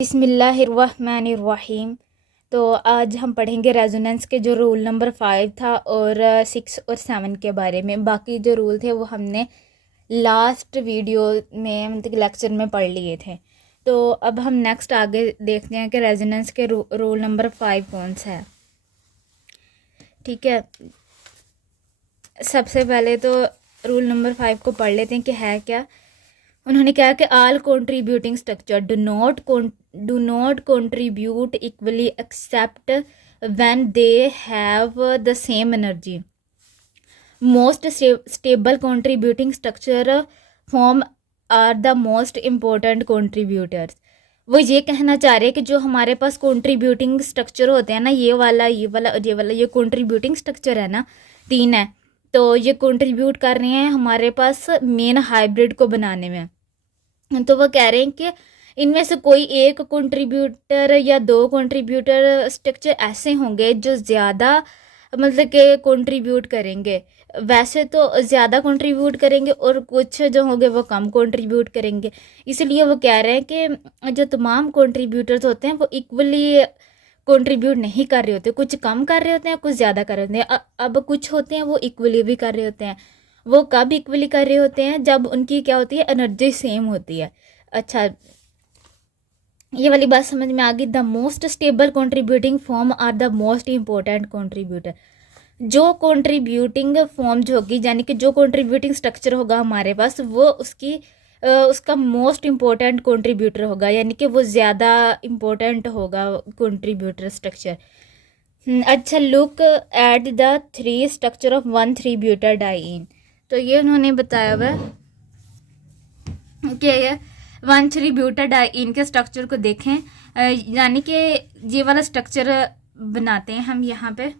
बिस्मिल्लाहिर्रहमानिर्रहीम। तो आज हम पढ़ेंगे रेजोनेंस के जो रूल नंबर 5 था और 6 और 7 के बारे में। बाकी जो रूल थे वो हमने लास्ट वीडियो में मतलब लेक्चर में पढ़ लिए थे। तो अब हम नेक्स्ट आगे देखते हैं कि रेजोनेंस के रूल नंबर 5 कौन सा है। ठीक है, सबसे पहले तो रूल नंबर 5 को पढ़ लेते हैं कि है क्या। उन्होंने कहा कि all contributing structure do not contribute equally except when they have the same energy. Most stable contributing structure form are the most important contributors. वो ये कहना चाह रहे हैं कि जो हमारे पास कंट्रीब्यूटिंग स्ट्रक्चर होते हैं ना, ये वाला और ये वाला, ये कंट्रीब्यूटिंग स्ट्रक्चर है ना, 3 है। तो ये कंट्रीब्यूट कर रहे हैं हमारे पास मेन हाइब्रिड को बनाने में। तो वो कह रहे हैं कि इनमें से कोई एक कंट्रीब्यूटर या 2 कंट्रीब्यूटर स्ट्रक्चर ऐसे होंगे जो ज़्यादा मतलब कि कंट्रीब्यूट करेंगे। वैसे तो ज़्यादा कंट्रीब्यूट करेंगे और कुछ जो होंगे वो कम कंट्रीब्यूट करेंगे। इसलिए वो कह रहे हैं कि जो तमाम कंट्रीब्यूटर्स होते हैं वो इक्वली कंट्रीब्यूट नहीं कर रहे होते, कुछ कम कर रहे होते हैं, कुछ ज़्यादा कर रहे होते हैं। अब कुछ होते हैं वो इक्वली भी कर रहे होते हैं। वो कब इक्वली कर रहे होते हैं? जब उनकी क्या होती है, एनर्जी सेम होती है। अच्छा, ये वाली बात समझ में आ गई। The most stable contributing form are the most important contributor. जो कंट्रीब्यूटिंग फॉर्म जो होगी, यानी कि जो कंट्रीब्यूटिंग स्ट्रक्चर होगा हमारे पास, वो उसका मोस्ट इम्पोर्टेंट कंट्रीब्यूटर होगा, यानी कि वो ज़्यादा इम्पोर्टेंट होगा कंट्रीब्यूटर स्ट्रक्चर। अच्छा, look at the 3 structure of one three butadiene. तो ये उन्होंने बताया हुआ कि ये 1,3-ब्यूटाडाइईन के स्ट्रक्चर को देखें, यानी कि ये वाला स्ट्रक्चर बनाते हैं हम यहाँ पे,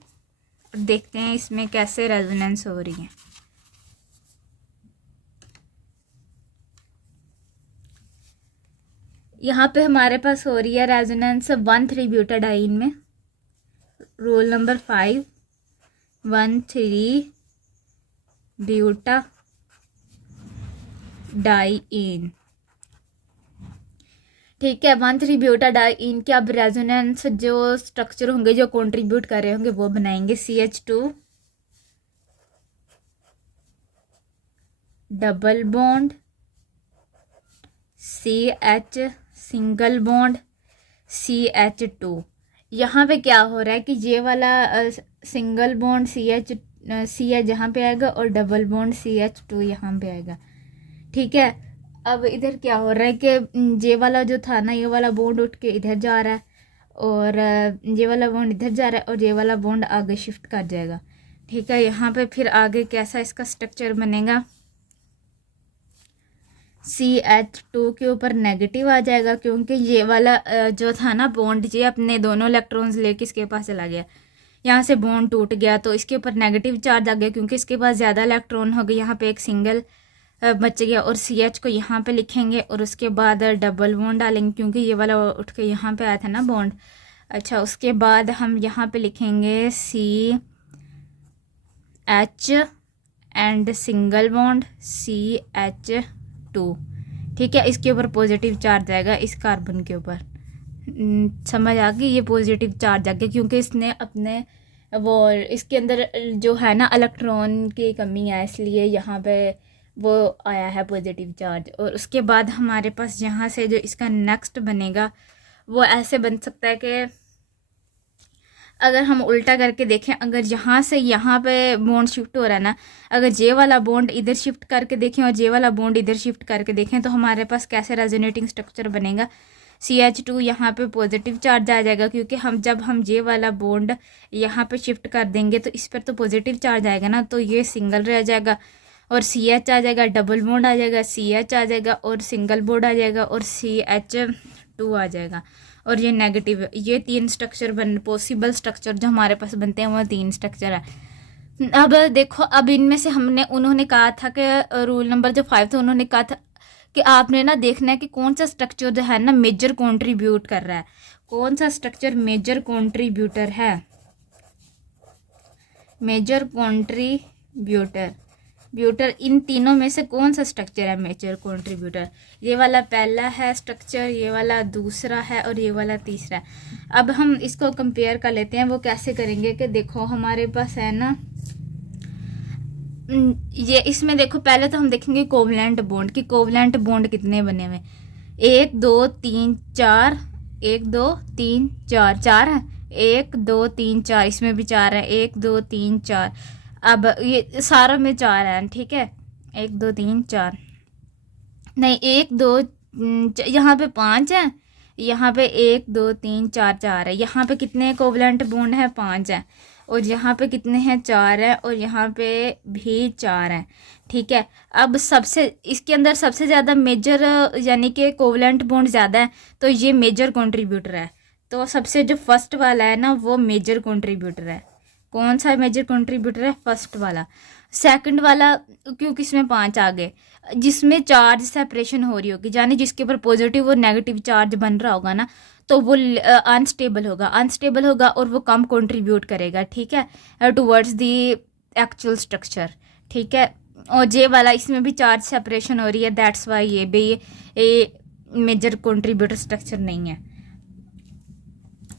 देखते हैं इसमें कैसे रेजोनेंस हो रही है। यहाँ पे हमारे पास हो रही है रेजोनेंस 1,3-ब्यूटाडाइईन में। Rule number 5, 1,3-ब्यूटाडाइईन। ठीक है, 1,3-ब्यूटाडाइईन के अब रेजोनेंस जो स्ट्रक्चर होंगे जो कंट्रीब्यूट कर रहे होंगे वो बनाएंगे। CH2 double bond, CH single bond, CH2। यहाँ पे क्या हो रहा है कि ये वाला सिंगल बॉन्ड CH जहाँ पे आएगा और डबल बॉन्ड CH2 यहाँ पे आएगा। ठीक है, अब इधर क्या हो रहा है कि ये वाला जो था ना, ये वाला बॉन्ड उठ के इधर जा रहा है और ये वाला बॉन्ड इधर जा रहा है और ये वाला बॉन्ड आगे शिफ्ट कर जाएगा। ठीक है, यहाँ पे फिर आगे कैसा इसका स्ट्रक्चर बनेगा, CH2 के ऊपर नेगेटिव आ जाएगा, क्योंकि ये वाला जो था ना बॉन्ड, ये अपने दोनों इलेक्ट्रॉन्स लेके इसके पास चला गया, यहाँ से बॉन्ड टूट गया तो इसके ऊपर नेगेटिव चार्ज आ गया, क्योंकि इसके पास ज़्यादा इलेक्ट्रॉन हो गए। यहाँ पे एक सिंगल बच गया और CH को यहाँ पे लिखेंगे और उसके बाद डबल बॉन्ड डालेंगे, क्योंकि ये वाला उठ के यहाँ पे आया था ना बॉन्ड। अच्छा, उसके बाद हम यहाँ पे लिखेंगे CH and single bond CH2। ठीक है, इसके ऊपर पॉजिटिव चार्ज आएगा, इस कार्बन के ऊपर। समझ आ गई, ये पॉजिटिव चार्ज आ गया क्योंकि इसने अपने वो इसके अंदर जो है ना इलेक्ट्रॉन की कमी है, इसलिए यहाँ पे वो आया है पॉजिटिव चार्ज। और उसके बाद हमारे पास यहाँ से जो इसका नेक्स्ट बनेगा वो ऐसे बन सकता है कि अगर हम उल्टा करके देखें, अगर यहाँ से यहाँ पे बॉन्ड शिफ्ट हो रहा है ना, अगर जे वाला बॉन्ड इधर शिफ्ट करके देखें और जे वाला बॉन्ड इधर शिफ्ट करके देखें तो हमारे पास कैसे रेजोनेटिंग स्ट्रक्चर बनेगा। CH2 यहाँ पे पॉजिटिव चार्ज आ जाएगा, क्योंकि जब हम जे वाला बॉन्ड यहाँ पे शिफ्ट कर देंगे तो इस पर तो पॉजिटिव चार्ज आएगा ना, तो ये सिंगल रह जाएगा और CH आ जाएगा, डबल बॉन्ड आ जाएगा, CH आ जाएगा और सिंगल बॉन्ड आ जाएगा और CH2 आ जाएगा और ये नेगेटिव। ये 3 स्ट्रक्चर पॉसिबल स्ट्रक्चर जो हमारे पास बनते हैं वो 3 स्ट्रक्चर है। अब देखो, अब इनमें से उन्होंने कहा था कि रूल नंबर जो 5 था, उन्होंने कहा था कि आपने ना देखना है कि कौन सा स्ट्रक्चर जो है ना मेजर कंट्रीब्यूट कर रहा है, कौन सा स्ट्रक्चर मेजर कंट्रीब्यूटर है। मेजर कंट्रीब्यूटर इन तीनों में से कौन सा स्ट्रक्चर है मेजर कंट्रीब्यूटर? ये वाला पहला है स्ट्रक्चर, ये वाला दूसरा है और ये वाला तीसरा है। अब हम इसको कंपेयर कर लेते हैं। वो कैसे करेंगे कि देखो हमारे पास है ना, ये इसमें देखो पहले तो हम देखेंगे कोवलेंट बॉन्ड कि कोवलेंट बॉन्ड कितने बने हुए। 1 2 3 4, 1 2 3 4, 4 है। 1 2 3 4, इसमें भी 4 है। 1 2 3 4, अब ये सारा में 4 है, ठीक है। 1 2 3 4 नहीं, 1 2 यहाँ पे 5 है, यहाँ पे 1 2 3 4 4 है। यहाँ पे कितने कोवलेंट बॉन्ड है? 5 है। और यहाँ पे कितने हैं? 4 है। और यहाँ पे भी 4 है, ठीक है। अब सबसे इसके अंदर सबसे ज़्यादा मेजर यानी कि कोवलेंट बॉन्ड ज़्यादा है, तो ये मेजर कंट्रीब्यूटर है। तो सबसे जो फर्स्ट वाला है ना, वो मेजर कंट्रीब्यूटर है। कौन सा मेजर कंट्रीब्यूटर है? फर्स्ट वाला। सेकंड वाला क्योंकि इसमें 5 आ गए, जिसमें चार्ज सेपरेशन हो रही होगी, यानी जिसके ऊपर पॉजिटिव और नेगेटिव चार्ज बन रहा होगा ना, तो वो अनस्टेबल होगा और वो कम कंट्रीब्यूट करेगा, ठीक है, टुवर्ड्स द एक्चुअल स्ट्रक्चर, ठीक है। और जे वाला, इसमें भी चार्ज सेपरेशन हो रही है, दैट्स वाई ये भी मेजर कंट्रीब्यूटर स्ट्रक्चर नहीं है।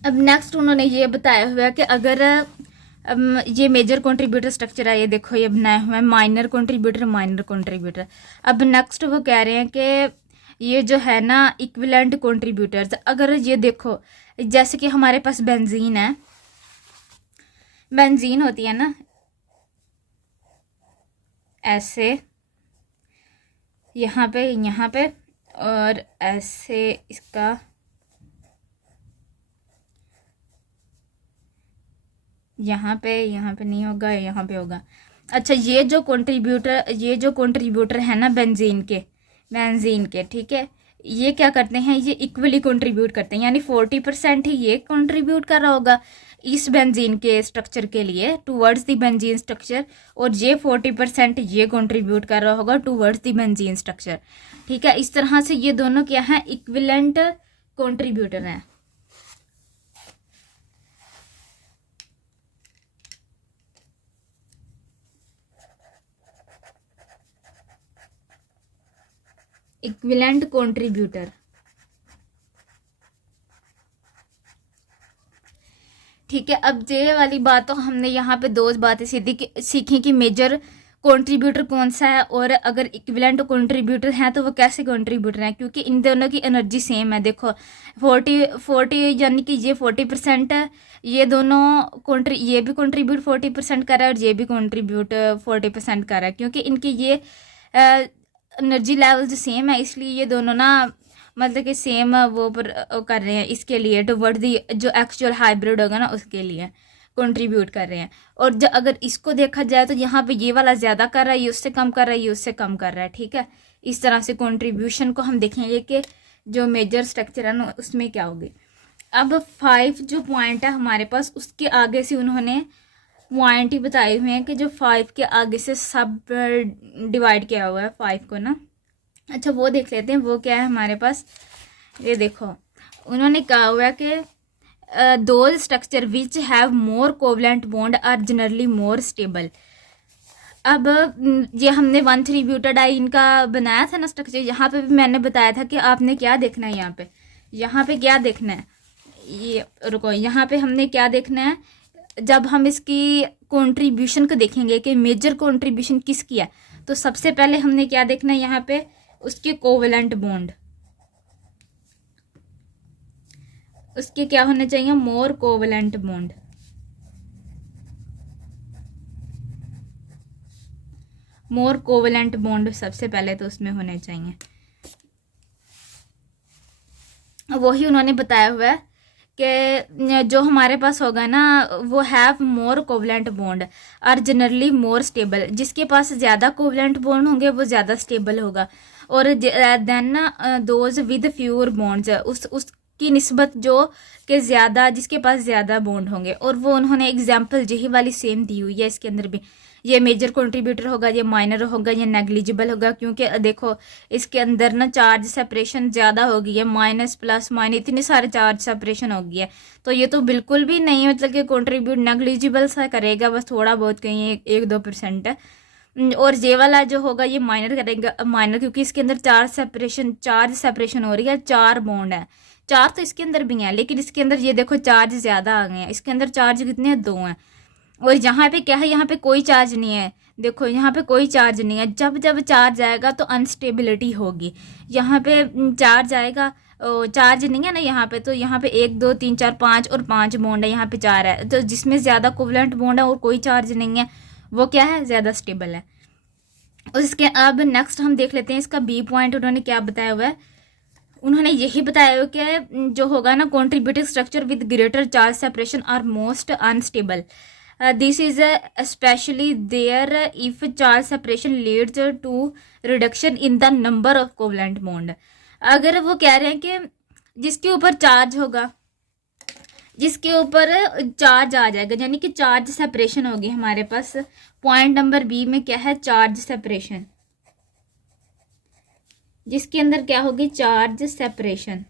अब नेक्स्ट उन्होंने ये बताया हुआ है कि अगर ये मेजर कंट्रीब्यूटर स्ट्रक्चर है, ये देखो ये बनाया हुआ है माइनर कंट्रीब्यूटर। अब नेक्स्ट वो कह रहे हैं कि ये जो है ना इक्विवेलेंट कंट्रीब्यूटर्स, अगर ये देखो जैसे कि हमारे पास बेंजीन है, बेंजीन होती है ना ऐसे, यहाँ पे और ऐसे इसका यहाँ पे नहीं होगा, यहाँ पे होगा। अच्छा, ये जो कंट्रीब्यूटर है ना बेंजीन के, ठीक है, ये क्या करते हैं? ये इक्वली कंट्रीब्यूट करते हैं, यानी 40% ही ये कंट्रीब्यूट कर रहा होगा इस बेंजीन के स्ट्रक्चर के लिए, टूवर्ड्स द बेंजीन स्ट्रक्चर, और ये 40% ये कंट्रीब्यूट कर रहा होगा टूवर्ड्स द बेंजीन स्ट्रक्चर, ठीक है। इस तरह से ये दोनों क्या है? इक्विवेलेंट कंट्रीब्यूटर हैं। इक्विवेलेंट कंट्रीब्यूटर, ठीक है। अब ये वाली बात तो हमने यहाँ पे दो बातें सीखी कि मेजर कंट्रीब्यूटर कौन सा है, और अगर इक्विवेलेंट कंट्रीब्यूटर है तो वो कैसे कंट्रीब्यूटर है, क्योंकि इन दोनों की एनर्जी सेम है। देखो 40 यानी कि ये 40% है, ये दोनों ये भी कंट्रीब्यूट 40% कर रहा है और ये भी कंट्रीब्यूट 40% कर रहा है, क्योंकि इनकी ये एनर्जी लेवल्स सेम है, इसलिए ये दोनों ना मतलब कि सेम वो पर कर रहे हैं इसके लिए, टुवर्ड दी जो एक्चुअल हाइब्रिड होगा ना उसके लिए कंट्रीब्यूट कर रहे हैं। और जो अगर इसको देखा जाए तो यहाँ पे ये वाला ज़्यादा कर रहा है, ये उससे कम कर रहा है, ये उससे कम कर रहा है, ठीक है। इस तरह से कंट्रीब्यूशन को हम देखेंगे कि जो मेजर स्ट्रक्चर है ना उसमें क्या होगी। अब 5 जो पॉइंट है हमारे पास, उसके आगे से उन्होंने पॉइंट ही बताए हुए हैं कि जो 5 के आगे से सब डिवाइड किया हुआ है 5 को ना। अच्छा, वो देख लेते हैं वो क्या है हमारे पास। ये देखो उन्होंने कहा हुआ है कि those structure which have more covalent bond are generally more stable. अब ये हमने 1,3 ब्यूटाडाइन का बनाया था ना स्ट्रक्चर, यहाँ पे भी मैंने बताया था कि आपने क्या देखना है, यहाँ पे क्या देखना है, ये रुको, यहाँ पे हमने क्या देखना है, जब हम इसकी कंट्रीब्यूशन को देखेंगे कि मेजर कंट्रीब्यूशन किसकी है, तो सबसे पहले हमने क्या देखना है, यहाँ पे उसके कोवलेंट बॉन्ड, उसके क्या होने चाहिए, मोर कोवलेंट बॉन्ड। मोर कोवलेंट बॉन्ड सबसे पहले तो उसमें होने चाहिए। वही उन्होंने बताया हुआ है कि जो हमारे पास होगा ना वो हैव मोर कोवलेंट बॉन्ड और जनरली मोर स्टेबल। जिसके पास ज़्यादा कोवलेंट बॉन्ड होंगे वो ज़्यादा स्टेबल होगा, और देन ना दोज विद फ्यूअर बॉन्ड्स उसकी निस्बत जो कि ज़्यादा, जिसके पास ज़्यादा बॉन्ड होंगे। और वो उन्होंने एग्जाम्पल यही वाली सेम दी हुई है इसके अंदर भी। ये मेजर कंट्रीब्यूटर होगा, ये माइनर होगा, ये नेग्लिजिबल होगा, क्योंकि देखो इसके अंदर ना चार्ज सेपरेशन ज़्यादा हो गई है, माइनस प्लस माइनस इतने सारे चार्ज सेपरेशन हो गई है। तो ये तो बिल्कुल भी नहीं मतलब कि कंट्रीब्यूट नेग्लिजिबल सा करेगा, बस थोड़ा बहुत कहीं 1-2% और ये वाला जो होगा ये माइनर करेंगे, माइनर, क्योंकि इसके अंदर चार्ज सेपरेशन हो रही है, 4 बॉन्ड है। 4 तो इसके अंदर भी हैं, लेकिन इसके अंदर ये देखो चार्ज ज़्यादा आ गए हैं। इसके अंदर चार्ज कितने हैं, 2 हैं। और यहाँ पे क्या है, यहाँ पे कोई चार्ज नहीं है। देखो यहाँ पे कोई चार्ज नहीं है। जब जब चार्ज आएगा तो अनस्टेबिलिटी होगी। यहाँ पे चार्ज आएगा, चार्ज नहीं है ना यहाँ पे, तो यहाँ पे 1 2 3 4 5 और 5 बॉन्ड है, यहाँ पे 4 है। तो जिसमें ज़्यादा कोवलेंट बॉन्ड है और कोई चार्ज नहीं है, वो क्या है, ज़्यादा स्टेबल है। और इसके अब नेक्स्ट हम देख लेते हैं इसका बी पॉइंट। उन्होंने क्या बताया हुआ है, उन्होंने यही बताया हुआ कि जो होगा ना, contributing structure with greater charge separation are most unstable. This is specially there if charge separation leads to reduction in the number of covalent bond. अगर वो कह रहे हैं कि जिसके ऊपर चार्ज होगा, जिसके ऊपर चार्ज आ जाएगा, यानी कि चार्ज सेपरेशन होगी हमारे पास। पॉइंट नंबर बी में क्या है, चार्ज सेपरेशन, जिसके अंदर क्या होगी, चार्ज सेपरेशन।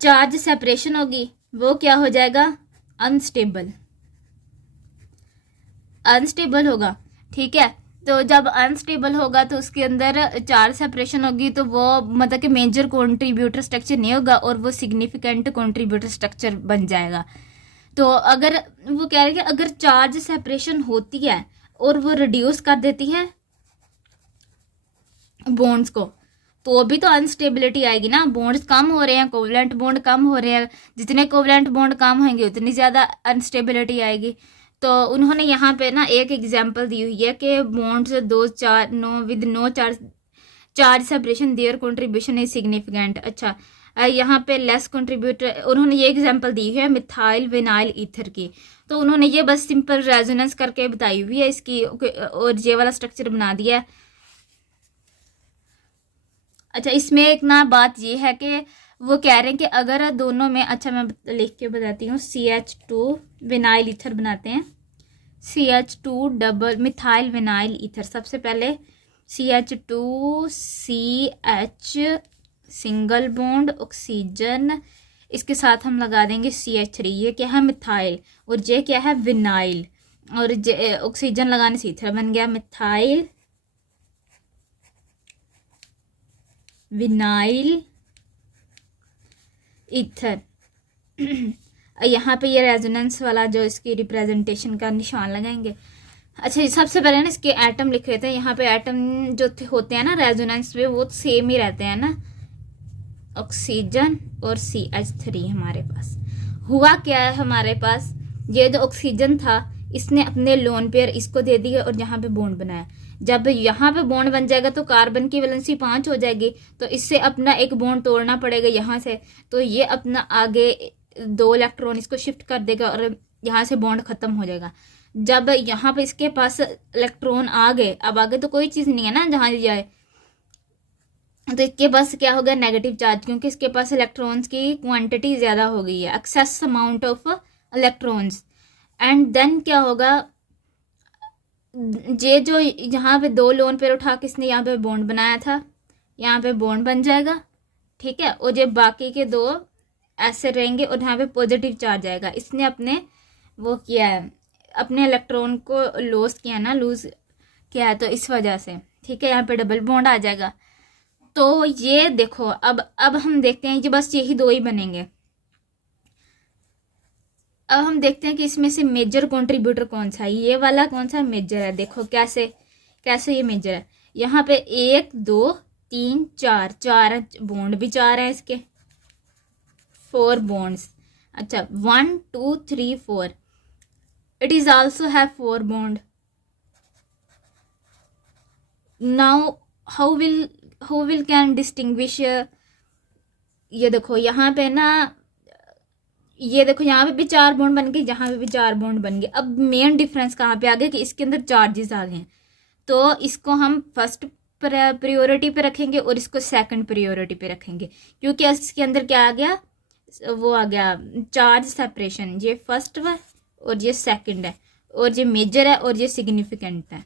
चार्ज सेपरेशन होगी, वो क्या हो जाएगा, अनस्टेबल, अनस्टेबल होगा। ठीक है, तो जब अनस्टेबल होगा तो उसके अंदर चार्ज सेपरेशन होगी, तो वो मतलब कि मेजर कंट्रीब्यूटर स्ट्रक्चर नहीं होगा और वो सिग्निफिकेंट कंट्रीब्यूटर स्ट्रक्चर बन जाएगा। तो अगर वो कह रहे हैं कि अगर चार्ज सेपरेशन होती है और वो रिड्यूस कर देती है बॉन्ड्स को, तो भी तो अनस्टेबिलिटी आएगी ना। बॉन्ड्स कम हो रहे हैं, कोवलेंट बॉन्ड कम हो रहे हैं, जितने कोवलेंट बॉन्ड कम होंगे उतनी ज़्यादा अनस्टेबिलिटी आएगी। तो उन्होंने यहाँ पे ना एक एग्जांपल दी हुई है कि bonds 2 4 9 with no charge separation their contribution is significant. अच्छा, यहाँ पे लेस कंट्रीब्यूटर, उन्होंने ये एग्जांपल दी है मिथाइल विनाइल ईथर की। तो उन्होंने ये बस सिंपल रेजोनेंस करके बताई हुई है इसकी, और ये वाला स्ट्रक्चर बना दिया है। अच्छा, इसमें एक ना बात ये है कि वो कह रहे हैं कि अगर दोनों में, अच्छा मैं लिख के बताती हूँ, CH2 विनाइल ईथर बनाते हैं, CH2 double methyl vinyl ether. सबसे पहले CH2 CH single bond oxygen, इसके साथ हम लगा देंगे CH3। ये क्या है, मिथाइल, और ये क्या है, विनाइल, और ऑक्सीजन लगाने से ईथर बन गया, मिथाइल विनाइल ईथर। यहाँ पे ये रेजोनेंस वाला जो इसकी रिप्रेजेंटेशन का निशान लगाएंगे। अच्छा, सबसे पहले ना इसके एटम लिख लेते हैं। यहाँ पे एटम जो होते हैं ना रेजोनेंस में, वो सेम ही रहते हैं ना, ऑक्सीजन और CH3। हमारे पास हुआ क्या है, हमारे पास ये जो ऑक्सीजन था, इसने अपने लोन पेयर इसको दे दिया और यहाँ पे बॉन्ड बनाया। जब यहाँ पे बॉन्ड बन जाएगा तो कार्बन की वैलेंसी 5 हो जाएगी, तो इससे अपना एक बॉन्ड तोड़ना पड़ेगा यहाँ से। तो ये अपना आगे 2 इलेक्ट्रॉन इसको शिफ्ट कर देगा और यहाँ से बॉन्ड खत्म हो जाएगा। जब यहाँ पे इसके पास इलेक्ट्रॉन आ गए, अब आगे तो कोई चीज़ नहीं है ना जहाँ जाए, तो इसके पास क्या होगा, नेगेटिव चार्ज, क्योंकि इसके पास इलेक्ट्रॉन्स की क्वांटिटी ज़्यादा हो गई है, excess amount of electrons. And then क्या होगा, ये जो यहाँ पे 2 लोन पेयर उठा के इसने यहाँ पे बॉन्ड बनाया था, यहाँ पे बॉन्ड बन जाएगा। ठीक है, और ये बाकी के 2 ऐसे रहेंगे और यहाँ पे पॉजिटिव चार्ज आएगा। इसने अपने वो किया है, अपने इलेक्ट्रॉन को लॉस किया ना, लूज किया है, तो इस वजह से। ठीक है, यहाँ पे डबल बॉन्ड आ जाएगा। तो ये देखो, अब हम देखते हैं कि बस यही 2 ही बनेंगे। अब हम देखते हैं कि इसमें से मेजर कंट्रीब्यूटर कौन सा है। ये वाला कौन सा मेजर है, देखो कैसे कैसे ये मेजर है। यहाँ पे 1 2 3 4 बॉन्ड भी 4 है इसके, 4 बॉन्ड्स। अच्छा, 1 2 3 4, it is also have 4 bond. Now how will can distinguish, ये देखो यहाँ पे ना, ये देखो यहाँ पे भी 4 बॉन्ड बन गए, यहाँ पे भी 4 बॉन्ड बन गए। अब मेन डिफरेंस कहाँ पे आ गया कि इसके अंदर चार्जेस आ गए हैं, तो इसको हम फर्स्ट प्रायोरिटी पे रखेंगे और इसको सेकंड प्रायोरिटी पे रखेंगे, क्योंकि इसके अंदर क्या आ गया, वो आ गया चार्ज सेपरेशन। ये फर्स्ट है और ये सेकंड है, और ये मेजर है और ये सिग्निफिकेंट है,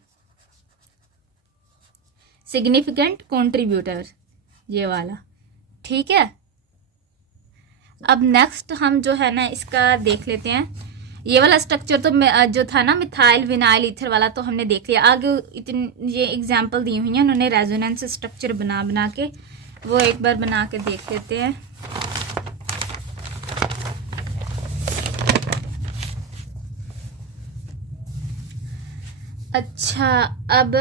सिग्निफिकेंट कंट्रीब्यूटर ये वाला। ठीक है, अब नेक्स्ट हम जो है ना इसका देख लेते हैं। ये वाला स्ट्रक्चर तो जो था ना मिथाइल विनाइल ईथर वाला तो हमने देख लिया। आगे इतनी ये एग्जांपल दी हुई हैं उन्होंने रेजोनेंस स्ट्रक्चर बना बना के, वो एक बार बना के देख लेते हैं। अच्छा, अब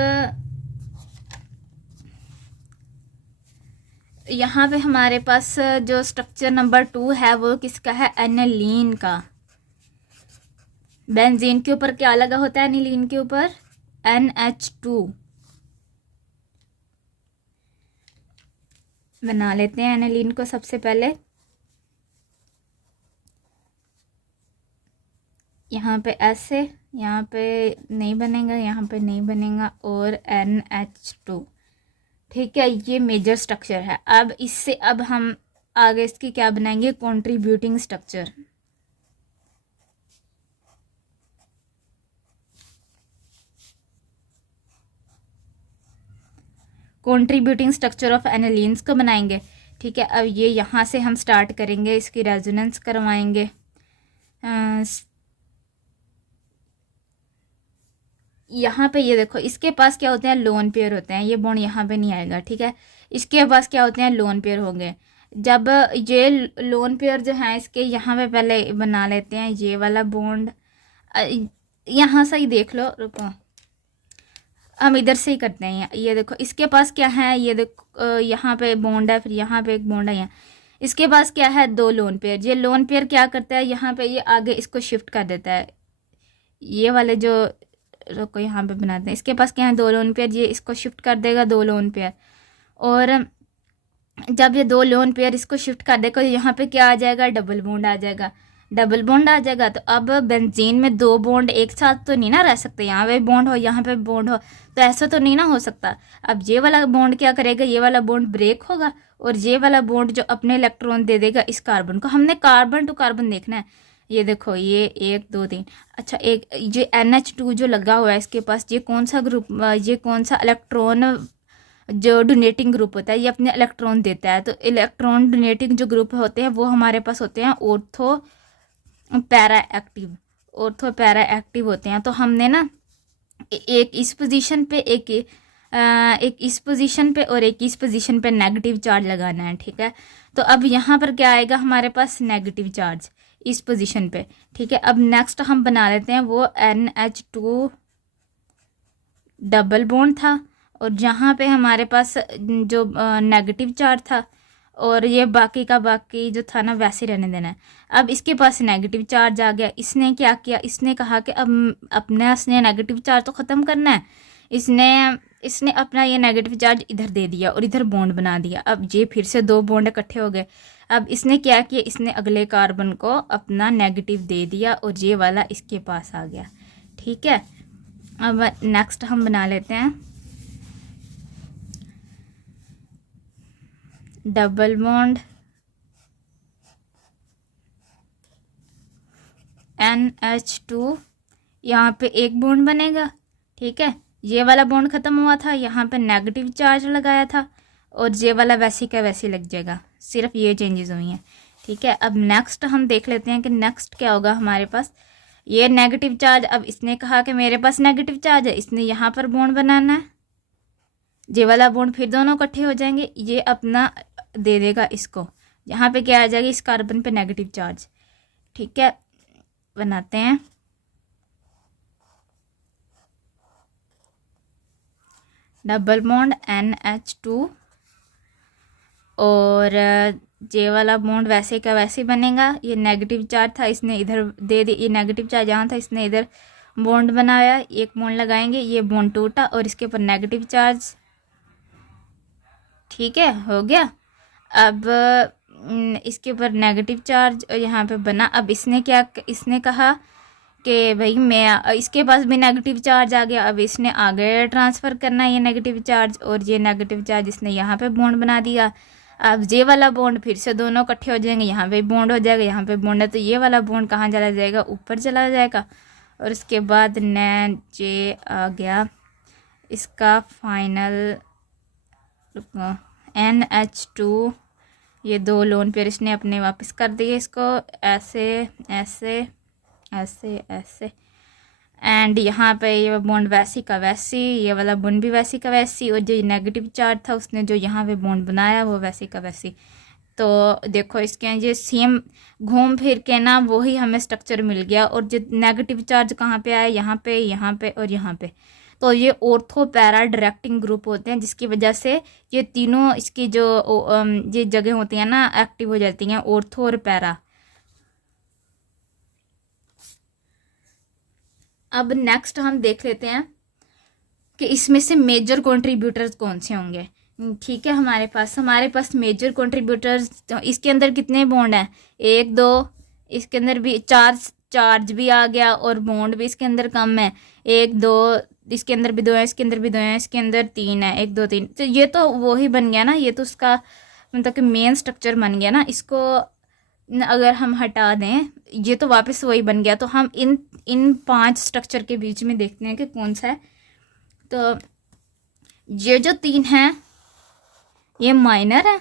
यहाँ पे हमारे पास जो स्ट्रक्चर नंबर 2 है वो किसका है? एनिलीन का। बेंजीन के ऊपर क्या लगा होता है? एनिलीन के ऊपर NH2 बना लेते हैं एनिलीन को सबसे पहले। यहाँ पे ऐसे, यहाँ पे नहीं बनेगा, यहाँ पे नहीं बनेगा, और NH2। ठीक है, ये मेजर स्ट्रक्चर है। अब इससे अब हम आगे इसकी क्या बनाएंगे? Contributing structure. Contributing structure of anilines को बनाएंगे। ठीक है, अब ये यहाँ से हम स्टार्ट करेंगे, इसकी रेजोनेंस करवाएंगे। यहाँ पे ये देखो, इसके पास क्या होते हैं? लोन पेयर होते हैं। ये बॉन्ड यहाँ पे नहीं आएगा। ठीक है, इसके पास क्या होते हैं? लोन पेयर होंगे। जब ये लोन पेयर जो है इसके यहाँ पे पहले बना लेते हैं ये वाला बॉन्ड। यहाँ से ही देख लो, रुको, हम इधर से ही करते हैं। ये देखो, इसके पास क्या है? ये देखो, यहाँ पे बॉन्ड है, फिर यहाँ पे एक बॉन्ड है यहाँ। इसके पास क्या है? 2 लोन पेयर। ये लोन पेयर क्या करता है? यहाँ पे ये आगे इसको शिफ्ट कर देता है। ये वाले जो, रुको यहाँ पे बनाते हैं। इसके पास क्या है? 2 लोन पेयर। ये इसको शिफ्ट कर देगा 2 लोन पेयर, और जब ये 2 लोन पेयर इसको शिफ्ट कर देगा तो यहाँ पे क्या आ जाएगा? डबल बॉन्ड आ जाएगा। डबल बॉन्ड आ जाएगा तो अब बेंजीन में 2 बॉन्ड एक साथ तो नहीं ना रह सकते। यहाँ पे बॉन्ड हो, यहाँ पे बॉन्ड हो, तो ऐसा तो नहीं ना हो सकता। अब ये वाला बॉन्ड क्या करेगा? ये वाला बॉन्ड ब्रेक होगा, और ये वाला बॉन्ड जो अपने इलेक्ट्रॉन दे देगा इस कार्बन को। हमने कार्बन टू कार्बन देखना है। ये देखो, ये 1 2 3। अच्छा, एक ये NH2 जो लगा हुआ है इसके पास, ये कौन सा ग्रुप, ये कौन सा इलेक्ट्रॉन जो डोनेटिंग ग्रुप होता है? ये अपने इलेक्ट्रॉन देता है। तो इलेक्ट्रॉन डोनेटिंग जो ग्रुप होते हैं वो हमारे पास होते हैं ortho para active. Ortho para active होते हैं। तो हमने ना एक इस पोजीशन पे, एक इस पोजीशन पे और एक इस पोजीशन पे नेगेटिव चार्ज लगाना है। ठीक है, तो अब यहाँ पर क्या आएगा? हमारे पास नेगेटिव चार्ज इस पोजीशन पे। ठीक है, अब नेक्स्ट हम बना लेते हैं वो NH2 डबल बॉन्ड था, और जहाँ पे हमारे पास जो नेगेटिव चार्ज था, और ये बाकी का बाकी जो था ना वैसे रहने देना है। अब इसके पास नेगेटिव चार्ज आ गया। इसने क्या किया? इसने कहा कि अब अपने इसने नेगेटिव चार्ज तो ख़त्म करना है। इसने अपना ये नेगेटिव चार्ज इधर दे दिया और इधर बॉन्ड बना दिया। अब ये फिर से 2 बॉन्ड इकट्ठे हो गए। अब इसने क्या किया? इसने अगले कार्बन को अपना नेगेटिव दे दिया और ये वाला इसके पास आ गया। ठीक है, अब नेक्स्ट हम बना लेते हैं डबल बॉन्ड NH2। यहाँ पे एक बॉन्ड बनेगा। ठीक है, ये वाला बॉन्ड ख़त्म हुआ था, यहाँ पे नेगेटिव चार्ज लगाया था, और ये वाला वैसे का वैसे लग जाएगा। सिर्फ ये चेंजेस हुई हैं। ठीक है, अब नेक्स्ट हम देख लेते हैं कि नेक्स्ट क्या होगा हमारे पास। ये नेगेटिव चार्ज, अब इसने कहा कि मेरे पास नेगेटिव चार्ज है, इसने यहाँ पर बॉन्ड बनाना है। ये वाला बॉन्ड फिर दोनों इकट्ठे हो जाएंगे, ये अपना दे देगा इसको। यहाँ पे क्या आ जाएगी? इस कार्बन पे नेगेटिव चार्ज। ठीक है, बनाते हैं डबल बॉन्ड NH2, और जे वाला बॉन्ड वैसे का वैसे बनेगा। ये नेगेटिव चार्ज था, इसने इधर दे दी। ये नेगेटिव चार्ज यहाँ था, इसने इधर बॉन्ड बनाया। एक बॉन्ड लगाएंगे, ये बॉन्ड टूटा और इसके ऊपर नेगेटिव चार्ज। ठीक है, हो गया। अब इसके ऊपर नेगेटिव चार्ज यहाँ पे बना। अब इसने कहा कि भाई मैं, इसके पास भी नेगेटिव चार्ज आ गया। अब इसने आगे ट्रांसफ़र करना है ये नेगेटिव चार्ज, और ये नेगेटिव चार्ज इसने यहाँ पे बॉन्ड बना दिया। अब ये वाला बॉन्ड फिर से दोनों इकट्ठे हो जाएंगे, यहाँ पे बॉन्ड हो जाएगा, यहाँ पे बॉन्ड है, तो ये वाला बॉन्ड कहाँ चला जाएगा? ऊपर चला जाएगा। और उसके बाद ये आ गया इसका फाइनल NH2। ये 2 लोन पेयर इसने अपने वापस कर दिए इसको, ऐसे ऐसे ऐसे ऐसे। एंड यहाँ पे ये बॉन्ड वैसी का वैसी, ये वाला बॉन्ड भी वैसी का वैसी, और जो नेगेटिव चार्ज था उसने जो यहाँ पे बॉन्ड बनाया वो वैसी का वैसी। तो देखो इसके ये सेम घूम फिर के ना वही हमें स्ट्रक्चर मिल गया। और जो नेगेटिव चार्ज कहाँ पे आया, यहाँ पे और यहाँ पे। तो ये ऑर्थो पैरा डायरेक्टिंग ग्रुप होते हैं, जिसकी वजह से ये तीनों इसकी जो ये जगह होती हैं ना एक्टिव हो जाती हैं, ऑर्थो और पैरा। अब नेक्स्ट हम देख लेते हैं कि इसमें से मेजर कंट्रीब्यूटर्स कौन से होंगे। ठीक है, हमारे पास मेजर कंट्रीब्यूटर्स, तो इसके अंदर कितने बॉन्ड हैं, 1 2, इसके अंदर भी चार्ज भी आ गया और बॉन्ड भी इसके अंदर कम है, 1 2, इसके अंदर भी 2 है, इसके अंदर भी 2 है, इसके अंदर 3 है, 1 2 3। तो ये तो वो ही बन गया ना, ये तो उसका मतलब कि मेन स्ट्रक्चर बन गया ना। इसको अगर हम हटा दें ये तो वापस वही बन गया। तो हम इन 5 स्ट्रक्चर के बीच में देखते हैं कि कौन सा है। तो ये जो 3 हैं ये माइनर है,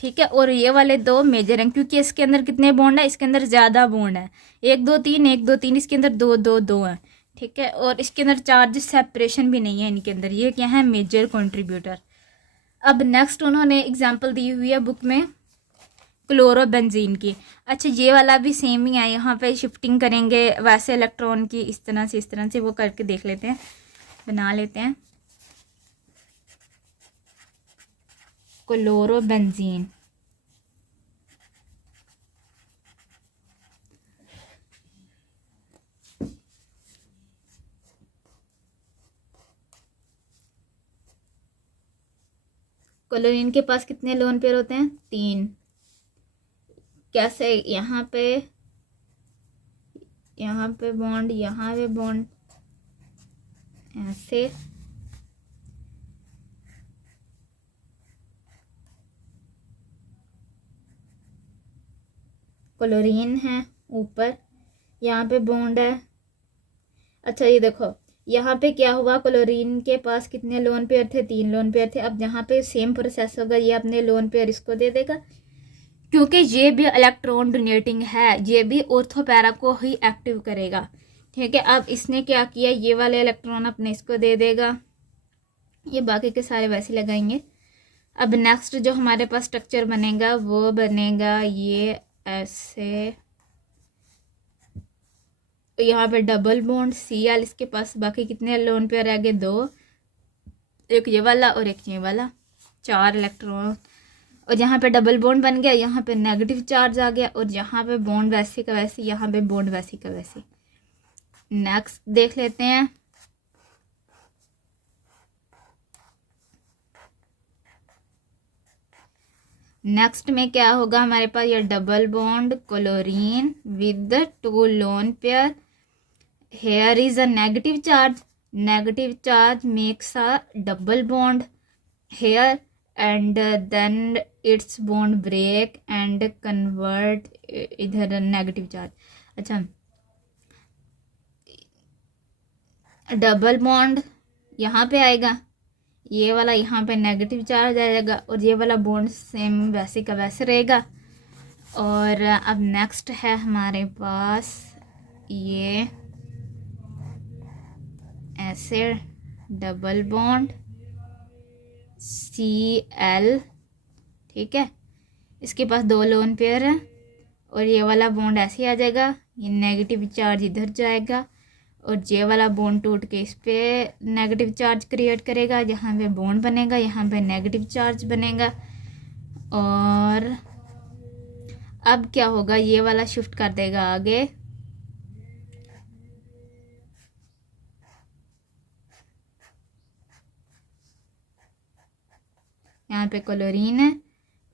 ठीक है, और ये वाले 2 मेजर हैं, क्योंकि इसके अंदर कितने बॉन्ड है, इसके अंदर ज़्यादा बॉन्ड है, 1 2 3 1 2 3, इसके अंदर 2 2 2 है, ठीक है, और इसके अंदर चार्ज सेपरेशन भी नहीं है इनके अंदर। ये क्या है, मेजर कंट्रीब्यूटर। अब नेक्स्ट उन्होंने एग्जांपल दी हुई है बुक में क्लोरोबेंजीन की। अच्छा, ये वाला भी सेम ही है, यहाँ पे शिफ्टिंग करेंगे वैसे इलेक्ट्रॉन की, इस तरह से वो करके देख लेते हैं, बना लेते हैं। क्लोरोबेंजीन, क्लोरीन के पास कितने लोन पेयर होते हैं, 3। कैसे, यहाँ पे बॉन्ड, यहाँ पे बॉन्ड, ऐसे। क्लोरीन है ऊपर, यहाँ पे बॉन्ड है। अच्छा ये देखो यहाँ पे क्या हुआ, क्लोरीन के पास कितने लोन पेयर थे, 3 लोन पेयर थे। अब यहाँ पे सेम प्रोसेस होगा, ये अपने लोन पेयर इसको दे देगा, क्योंकि ये भी इलेक्ट्रॉन डोनेटिंग है, ये भी ऑर्थो पैरा को ही एक्टिव करेगा, ठीक है। अब इसने क्या किया, ये वाले इलेक्ट्रॉन अपने इसको दे देगा, ये बाकी के सारे वैसे लगाएंगे। अब नेक्स्ट जो हमारे पास स्ट्रक्चर बनेगा वो बनेगा ये ऐसे, यहाँ पे डबल बॉन्ड Cl, इसके पास बाकी कितने लोन पेयर आ गए, 2, एक ये वाला और एक ये वाला, 4 इलेक्ट्रॉन। और यहाँ पे डबल बॉन्ड बन गया, यहाँ पे नेगेटिव चार्ज आ गया, और यहाँ पे बॉन्ड वैसे का वैसे, यहाँ पे बॉन्ड वैसे का वैसे। नेक्स्ट देख लेते हैं, नेक्स्ट में क्या होगा हमारे पास, ये double bond chlorine with 2 lone pair, here is a negative charge makes a double bond here, and then its bond break and convert इधर नेगेटिव चार्ज। अच्छा, डबल बॉन्ड यहाँ पे आएगा, ये वाला यहाँ पे नेगेटिव चार्ज आएगा, और ये वाला बॉन्ड सेम वैसे का वैसे रहेगा। और अब नेक्स्ट है हमारे पास ये ऐसे डबल बॉन्ड Cl, ठीक है, इसके पास 2 लोन पेयर है, और ये वाला बॉन्ड ऐसे आ जाएगा, ये नेगेटिव चार्ज इधर जाएगा, और ये वाला बॉन्ड टूट के इस पे नेगेटिव चार्ज क्रिएट करेगा, यहाँ पे बॉन्ड बनेगा, यहाँ पे नेगेटिव चार्ज बनेगा। और अब क्या होगा, ये वाला शिफ्ट कर देगा आगे, यहाँ पे क्लोरीन है,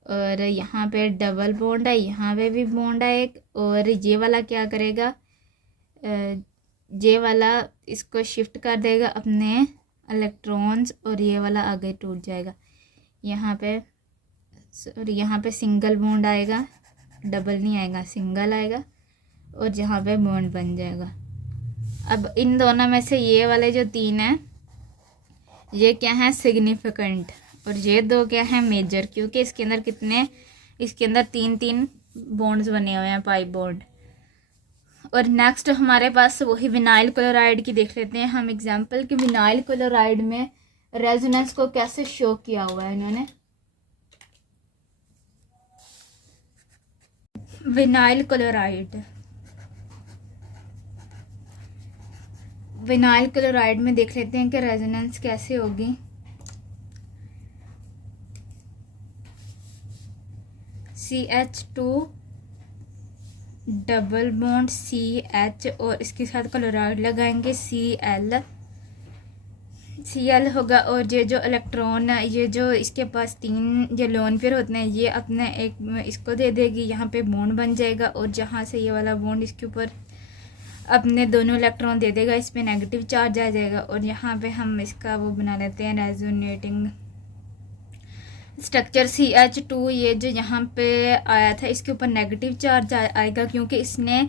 और यहाँ पे डबल बॉन्ड है, यहाँ पे भी बॉन्ड है एक, और ये वाला क्या करेगा, ये वाला इसको शिफ्ट कर देगा अपने इलेक्ट्रॉन्स, और ये वाला आगे टूट जाएगा। यहाँ पे सॉरी, यहाँ पे सिंगल बॉन्ड आएगा, डबल नहीं आएगा, सिंगल आएगा, और यहाँ पे बॉन्ड बन जाएगा। अब इन दोनों में से ये वाले जो 3 हैं ये क्या है, सिग्निफिकेंट, और ये 2 क्या है, मेजर, क्योंकि इसके अंदर कितने, इसके अंदर 3 3 बॉन्ड्स बने हुए हैं, पाई बॉन्ड। और नेक्स्ट हमारे पास वही विनाइल क्लोराइड की देख लेते हैं हम एग्जांपल कि विनाइल क्लोराइड में रेजोनेंस को कैसे शो किया हुआ है इन्होंने। विनाइल क्लोराइड में देख लेते हैं कि रेजोनेंस कैसे होगी। CH2 डबल बॉन्ड CH और इसके साथ क्लोराइड लगाएंगे Cl होगा। और ये जो इलेक्ट्रॉन ये जो इसके पास 3 जो लोन पेयर होते हैं ये अपने एक इसको दे देगी, यहाँ पे बॉन्ड बन जाएगा और जहाँ से ये वाला बॉन्ड इसके ऊपर अपने दोनों इलेक्ट्रॉन दे देगा, इस पे नेगेटिव चार्ज आ जाएगा। और यहाँ पे हम इसका वो बना लेते हैं रेजोनेटिंग स्ट्रक्चर CH2। ये जो यहाँ पे आया था इसके ऊपर नेगेटिव चार्ज आएगा क्योंकि इसने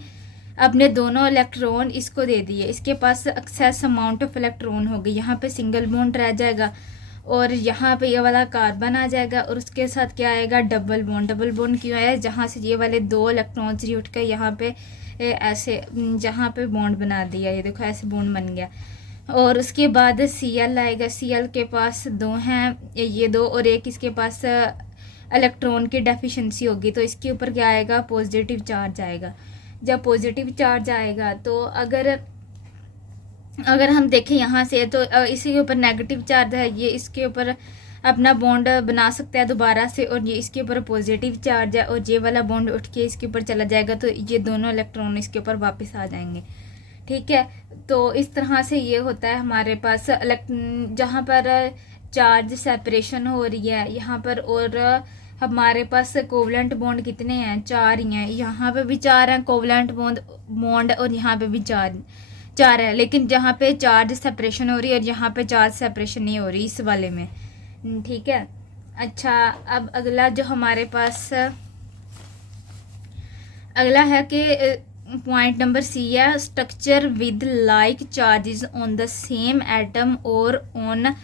अपने दोनों इलेक्ट्रॉन इसको दे दिए, इसके पास एक्सेस अमाउंट ऑफ इलेक्ट्रॉन होगी। यहाँ पे सिंगल बॉन्ड रह जाएगा और यहाँ पे ये वाला कार्बन आ जाएगा और उसके साथ क्या आएगा, डबल बॉन्ड क्यों आया, जहाँ से ये वाले 2 इलेक्ट्रॉन से उठ कर यहाँ पे ऐसे जहाँ पे बॉन्ड बना दिया, ये देखो ऐसे बॉन्ड बन गया। और उसके बाद Cl आएगा, Cl के पास 2 हैं, ये 2 और एक इसके पास इलेक्ट्रॉन की डेफिशिएंसी होगी, तो इसके ऊपर क्या आएगा, पॉजिटिव चार्ज आएगा। जब पॉजिटिव चार्ज आएगा तो अगर हम देखें यहाँ से तो इसी के ऊपर नेगेटिव चार्ज है, ये इसके ऊपर अपना बॉन्ड बना सकता है दोबारा से और ये इसके ऊपर पॉजिटिव चार्ज है और ये वाला बॉन्ड उठ के इसके ऊपर चला जाएगा तो ये दोनों इलेक्ट्रॉन इसके ऊपर वापस आ जाएंगे। ठीक है, तो इस तरह से ये होता है हमारे पास जहाँ पर चार्ज सेपरेशन हो रही है यहाँ पर। और हमारे पास कोवलेंट बॉन्ड कितने हैं, 4 ही हैं। यहाँ पे भी 4 हैं कोवलेंट बॉन्ड और यहाँ पे भी 4 है, लेकिन जहाँ पे चार्ज सेपरेशन हो रही है और यहाँ पे चार्ज सेपरेशन नहीं हो रही इस वाले में। ठीक है, अच्छा अब अगला जो हमारे पास अगला है कि पॉइंट नंबर C है, structure with like charges on the same atom और on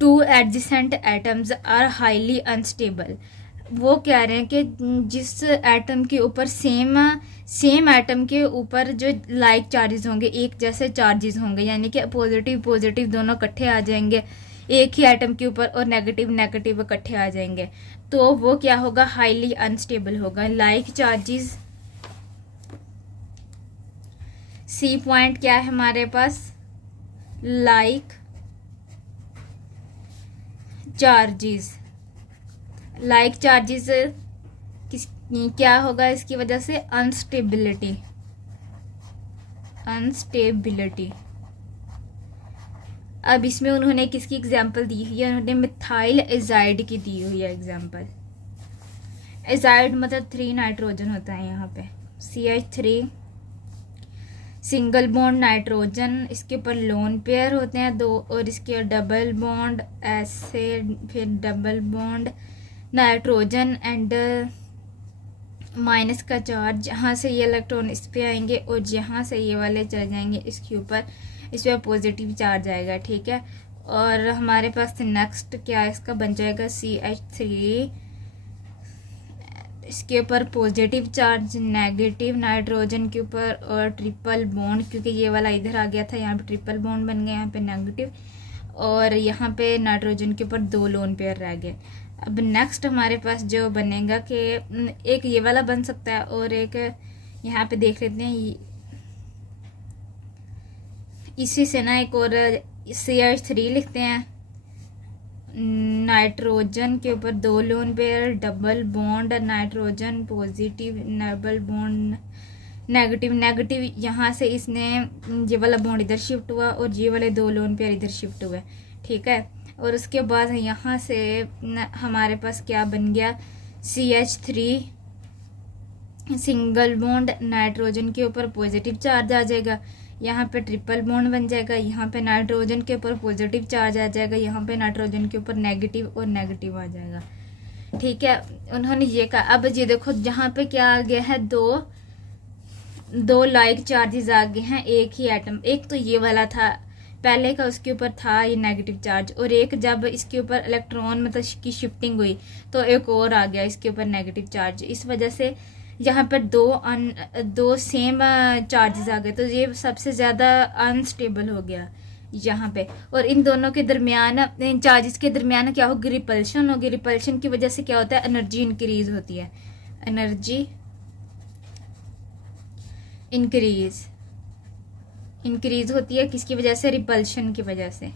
2 adjacent atoms are highly unstable. वो कह रहे हैं कि जिस एटम के ऊपर सेम एटम के ऊपर जो लाइक चार्जेस होंगे, एक जैसे चार्जेस होंगे, यानी कि पॉजिटिव दोनों इकट्ठे आ जाएंगे एक ही एटम के ऊपर और नेगेटिव इकट्ठे आ जाएंगे, तो वो क्या होगा, हाईली अनस्टेबल होगा। लाइक चार्जेस C पॉइंट क्या है हमारे पास, लाइक चार्जेस क्या होगा इसकी वजह से, अनस्टेबिलिटी। अब इसमें उन्होंने किसकी एग्जांपल दी हुई है, उन्होंने मिथाइल एजाइड की दी हुई है एग्जांपल। एजाइड मतलब 3 नाइट्रोजन होता है यहाँ पे, CH3 सिंगल बॉन्ड नाइट्रोजन, इसके ऊपर लोन पेयर होते हैं 2 और इसके डबल बॉन्ड ऐसे, फिर double bond nitrogen and minus का चार्ज, जहाँ से ये इलेक्ट्रॉन इस पे आएंगे और जहाँ से ये वाले चले जाएंगे इसके ऊपर, इस पर पॉजिटिव चार्ज आएगा। ठीक है, और हमारे पास नेक्स्ट क्या इसका बन जाएगा, CH3 इसके ऊपर पॉजिटिव चार्ज, नेगेटिव नाइट्रोजन के ऊपर और ट्रिपल बॉन्ड, क्योंकि ये वाला इधर आ गया था, यहाँ पे ट्रिपल बॉन्ड बन गया, यहाँ पे नेगेटिव और यहाँ पे नाइट्रोजन के ऊपर 2 लोन पेयर रह गए। अब नेक्स्ट हमारे पास जो बनेगा कि एक ये वाला बन सकता है और एक यहाँ पे देख लेते हैं, इसी से ना एक और CH3 लिखते हैं, नाइट्रोजन के ऊपर 2 lone pair, double bond nitrogen positive, double bond negative, यहाँ से इसने ये वाला बॉन्ड इधर शिफ्ट हुआ और ये वाले 2 लोन पेयर इधर शिफ्ट हुए। ठीक है, और उसके बाद यहाँ से हमारे पास क्या बन गया, CH3 सिंगल बॉन्ड नाइट्रोजन के ऊपर पॉजिटिव चार्ज आ जाएगा, यहाँ पे ट्रिपल बॉन्ड बन जाएगा, यहाँ पे नाइट्रोजन के ऊपर पॉजिटिव चार्ज आ जाएगा, यहाँ पे नाइट्रोजन के ऊपर नेगेटिव और नेगेटिव आ जाएगा। ठीक है, उन्होंने ये कहा। अब ये देखो जहाँ पे क्या आ गया है, दो लाइक चार्जेस आ गए हैं एक ही एटम। एक तो ये वाला था पहले का, उसके ऊपर था ये नेगेटिव चार्ज, और एक जब इसके ऊपर इलेक्ट्रॉन मतलब की शिफ्टिंग हुई तो एक और आ गया इसके ऊपर नेगेटिव चार्ज। इस वजह से यहाँ पर दो सेम चार्जेस आ गए, तो ये सबसे ज़्यादा अनस्टेबल हो गया यहाँ पे। और इन दोनों के दरमियान, इन चार्जेस के दरमियान क्या होगी, रिपल्शन होगी। रिपल्शन की वजह से क्या होता है, एनर्जी इंक्रीज होती है। एनर्जी इंक्रीज होती है किसकी वजह से, रिपल्शन की वजह से।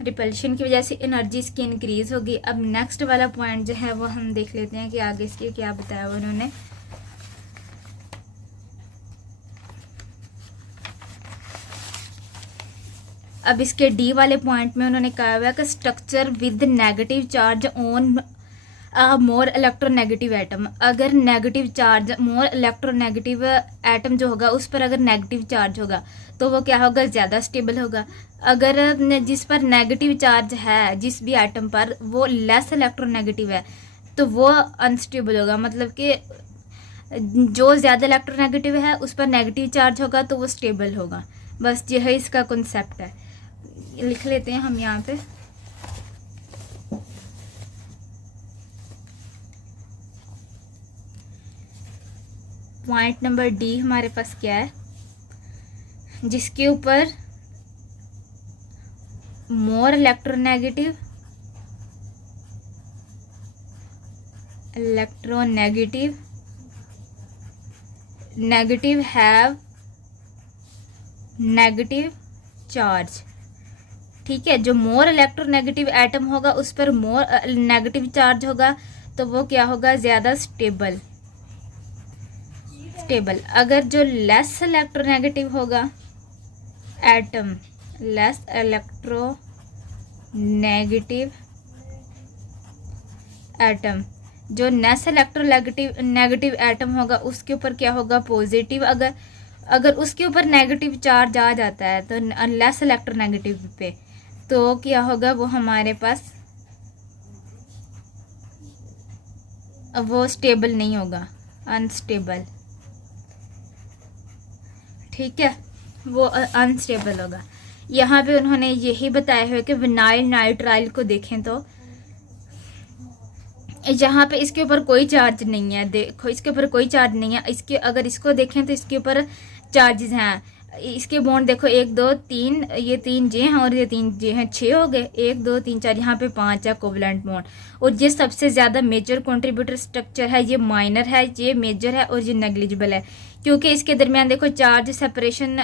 रिपल्शन की वजह से एनर्जी इसकी इंक्रीज होगी। अब नेक्स्ट वाला पॉइंट जो है वो हम देख लेते हैं कि आगे इसके क्या बताया हुआ उन्होंने। अब इसके डी वाले पॉइंट में उन्होंने कहा हुआ है कि structure with negative charge on more electronegative atom. अगर negative charge, more electronegative atom जो होगा उस पर अगर नेगेटिव चार्ज होगा तो वो क्या होगा, ज़्यादा स्टेबल होगा। अगर जिस पर नेगेटिव चार्ज है, जिस भी एटम पर, वो लेस इलेक्ट्रोनेगेटिव है तो वो अनस्टेबल होगा। मतलब कि जो ज़्यादा इलेक्ट्रोनेगेटिव है उस पर नेगेटिव चार्ज होगा तो वो स्टेबल होगा। बस यही इसका कॉन्सेप्ट है। लिख लेते हैं हम यहाँ पे। पॉइंट नंबर डी हमारे पास क्या है, जिसके ऊपर more electronegative negative have negative charge. ठीक है, जो मोर इलेक्ट्रोनेगेटिव एटम होगा उस पर मोर नेगेटिव चार्ज होगा तो वो क्या होगा, ज़्यादा स्टेबल। अगर जो लेस इलेक्ट्रोनेगेटिव होगा एटम, लेस इलेक्ट्रोनेगेटिव एटम, जो लेस इलेक्ट्रोनेगेटिव एटम होगा उसके ऊपर क्या होगा, पॉजिटिव। अगर उसके ऊपर नेगेटिव चार्ज आ जाता है तो लेस इलेक्ट्रोनेगेटिव पे, तो क्या होगा, वो हमारे पास वो स्टेबल नहीं होगा, अनस्टेबल। ठीक है, वो अनस्टेबल होगा। यहाँ पे उन्होंने यही बताया है कि विनाइल नाइट्राइल को देखें तो यहाँ पे इसके ऊपर कोई चार्ज नहीं है। देखो, इसके ऊपर कोई चार्ज नहीं है। इसके अगर इसको देखें तो इसके ऊपर चार्जेस हैं। इसके बॉन्ड देखो, 1 2 3, ये 3 जे हैं और ये 3 जे हैं, 6 हो गए। 1 2 3 4, यहाँ पे 5 है कोवलेंट बॉन्ड। और ये सबसे ज़्यादा मेजर कंट्रीब्यूटर स्ट्रक्चर है, ये माइनर है, ये मेजर है और ये नेग्लिजिबल है। क्योंकि इसके दरमियान देखो चार्ज सेपरेशन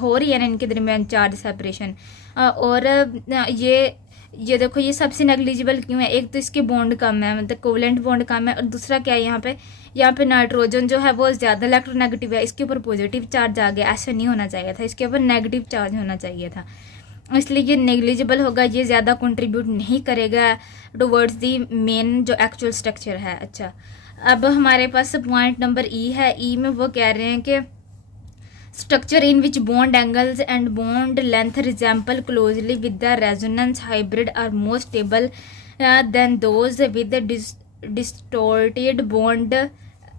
हो रही है ना, इनके दरमियान चार्ज सेपरेशन। और ये देखो, ये सबसे नेग्लिजिबल क्यों है, एक तो इसके बॉन्ड कम है, मतलब कोवलेंट बॉन्ड कम है, और दूसरा क्या है, यहाँ पे नाइट्रोजन जो है वो ज़्यादा इलेक्ट्रोनेगेटिव है, इसके ऊपर पॉजिटिव चार्ज आ गया। ऐसा नहीं होना चाहिए था, इसके ऊपर नेगेटिव चार्ज होना चाहिए था, इसलिए ये नेग्लिजिबल होगा, ये ज़्यादा कंट्रीब्यूट नहीं करेगा टुवर्ड्स दी मेन जो एक्चुअल स्ट्रक्चर है। अच्छा, अब हमारे पास पॉइंट नंबर ई है। ई में वो कह रहे हैं कि structure in which bond angles and bond length resemble closely with the resonance hybrid are more stable than those with the distorted bond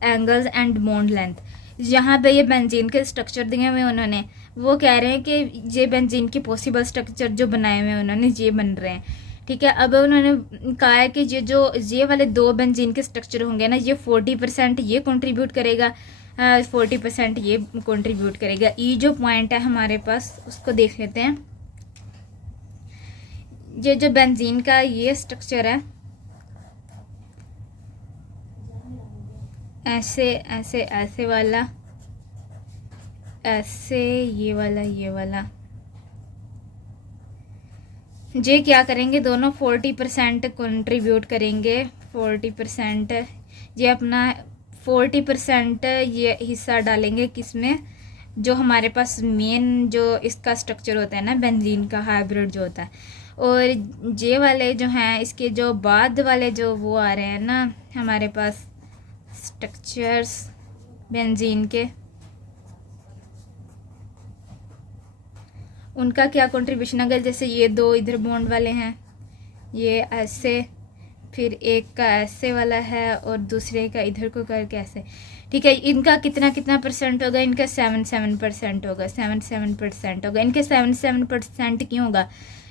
angles and bond length। यहाँ पे ये बेंजीन के स्ट्रक्चर दिए हुए उन्होंने, वो कह रहे हैं कि ये बेंजीन के पॉसिबल स्ट्रक्चर जो बनाए हुए उन्होंने ये बन रहे हैं। ठीक है, अब उन्होंने कहा है कि ये वाले 2 बेंजीन के स्ट्रक्चर होंगे ना, ये 40% ये कंट्रीब्यूट करेगा, 40% ये कंट्रीब्यूट करेगा। ई जो पॉइंट है हमारे पास उसको देख लेते हैं। ये जो बेंजीन का ये स्ट्रक्चर है, ऐसे वाला, ऐसे ये वाला ये क्या करेंगे, दोनों 40% कंट्रीब्यूट करेंगे। 40% ये अपना 40% ये हिस्सा डालेंगे किसमें, जो हमारे पास मेन जो इसका स्ट्रक्चर होता है ना, बेंजीन का हाइब्रिड जो होता है। और ये वाले जो हैं, इसके जो बाद वाले जो वो आ रहे हैं ना हमारे पास स्ट्रक्चर्स बेंजीन के, उनका क्या कंट्रीब्यूशन। अगर जैसे ये 2 इधर बॉन्ड वाले हैं, ये ऐसे, फिर एक का ऐसे वाला है और दूसरे का इधर को करके ऐसे। ठीक है, इनका कितना परसेंट होगा, इनका 7% होगा, 7% होगा। इनके 7% क्यों होगा,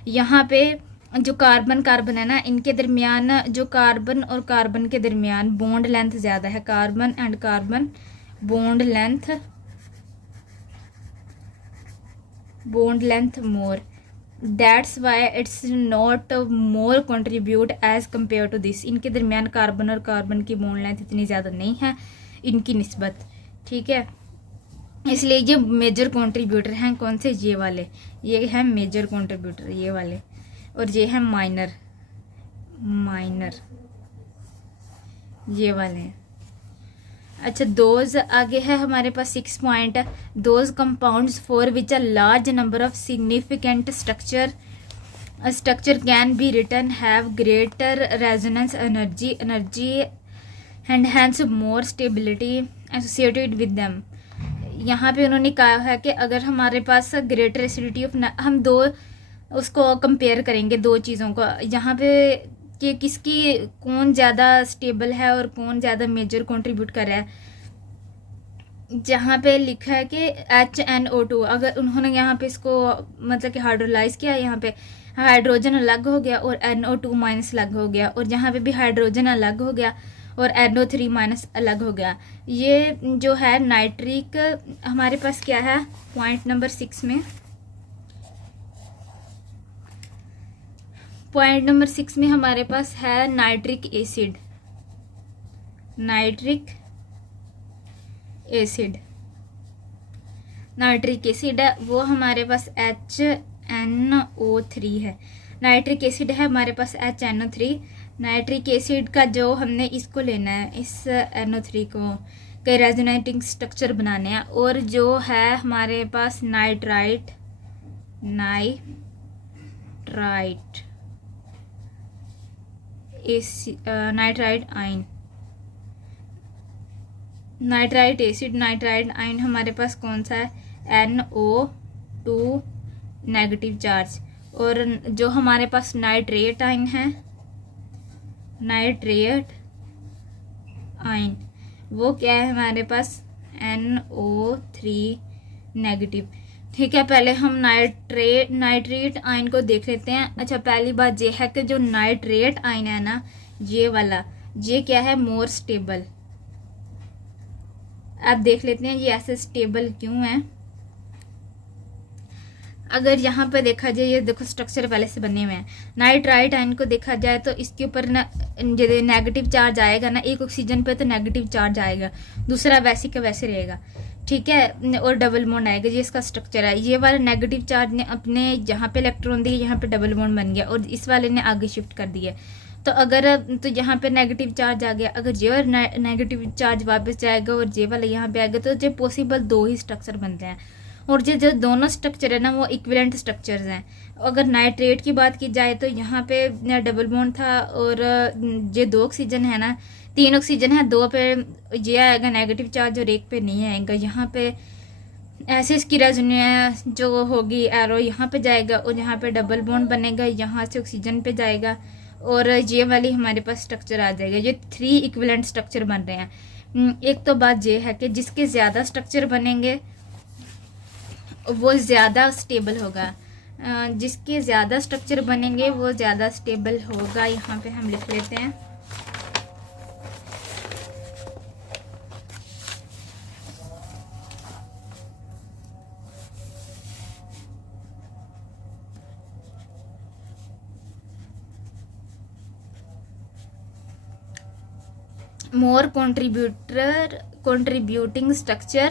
यहाँ पे जो कार्बन कार्बन है ना, इनके दरमियान, जो कार्बन और कार्बन के दरमियान बॉन्ड लेंथ ज़्यादा है, carbon and carbon bond length more, that's why it's not more contribute as compare to this. इनके दरमियान कार्बन और कार्बन की बॉन्ड लेंथ इतनी ज़्यादा नहीं है इनकी निस्बत, ठीक है। इसलिए ये मेजर कंट्रीब्यूटर हैं। कौन से? ये वाले, ये है मेजर कंट्रीब्यूटर ये वाले, और ये है माइनर ये वाले हैं। अच्छा, दोज आगे है हमारे पास 6 point, those compounds for which a large number of significant structure can be written have greater resonance energy and hence more stability associated with them. यहाँ पे उन्होंने कहा है कि अगर हमारे पास ग्रेटर एसिडिटी ऑफ, हम दो उसको कंपेयर करेंगे दो चीज़ों को यहाँ पे कि किसकी कौन ज़्यादा स्टेबल है और कौन ज़्यादा मेजर कंट्रीब्यूट कर रहा है। जहाँ पे लिखा है कि HNO2, अगर उन्होंने यहाँ पे इसको मतलब कि हाइड्रोलाइज किया, यहाँ पे हाइड्रोजन अलग हो गया और NO2 माइनस अलग हो गया, और यहाँ पे भी हाइड्रोजन अलग हो गया और NO3 माइनस अलग हो गया। ये जो है नाइट्रिक, हमारे पास क्या है पॉइंट नंबर 6 में, पॉइंट नंबर 6 में हमारे पास है नाइट्रिक एसिड है, वो हमारे पास HNO3 है। नाइट्रिक एसिड है हमारे पास HNO3। नाइट्रिक एसिड का जो हमने इसको लेना है, इस NO3 को कई रेजोनेटिंग स्ट्रक्चर बनाने हैं, और जो है हमारे पास नाइट्राइट आयन हमारे पास कौन सा है? NO2 negative charge. और जो हमारे पास नाइट्रेट आयन है, वो क्या है हमारे पास? NO3 negative. ठीक है, पहले हम नाइट्रेट आयन को देख लेते हैं। अच्छा, पहली बात ये है कि जो नाइट्रेट आयन है ना, ये वाला, ये क्या है? मोर स्टेबल। अब देख लेते हैं ये ऐसे स्टेबल क्यों है। अगर यहाँ पे देखा जाए, ये देखो स्ट्रक्चर पहले से बने हुए हैं। नाइट्राइट आयन को देखा जाए तो इसके ऊपर नेगेटिव चार्ज आएगा ना, एक ऑक्सीजन पे तो नेगेटिव चार्ज आएगा, दूसरा वैसे का वैसे रहेगा, ठीक है, और डबल बॉन्ड आएगा। ये इसका स्ट्रक्चर है। ये वाला नेगेटिव चार्ज ने अपने यहाँ पे इलेक्ट्रॉन दिए, यहाँ पे डबल बॉन्ड बन गया, और इस वाले ने आगे शिफ्ट कर दिया। तो अगर तो यहाँ पे नेगेटिव चार्ज आ गया, अगर ये वाला नेगेटिव चार्ज वापस जाएगा और ये वाला यहाँ पे आएगा, तो ये पॉसिबल दो ही स्ट्रक्चर बनते हैं। और ये जो दोनों स्ट्रक्चर है ना, वो इक्विवेलेंट स्ट्रक्चर्स हैं। अगर नाइट्रेट की बात की जाए तो यहाँ पे डबल बॉन्ड था, और ये 2 ऑक्सीजन है ना, 3 ऑक्सीजन है, 2 पे ये आएगा नेगेटिव चार्ज और 1 पे नहीं आएगा। यहाँ पे ऐसे इसकी रेजोनेंस जो होगी, एरो यहाँ पे जाएगा और यहाँ पे डबल बॉन्ड बनेगा, यहाँ से ऑक्सीजन पे जाएगा, और ये वाली हमारे पास स्ट्रक्चर आ जाएगा। ये 3 इक्विवेलेंट स्ट्रक्चर बन रहे हैं। एक तो बात ये है कि जिसके ज़्यादा स्ट्रक्चर बनेंगे वो ज़्यादा स्टेबल होगा, जिसके ज़्यादा स्ट्रक्चर बनेंगे वो ज़्यादा स्टेबल होगा। यहाँ पे हम लिख लेते हैं। मोर contributing structure,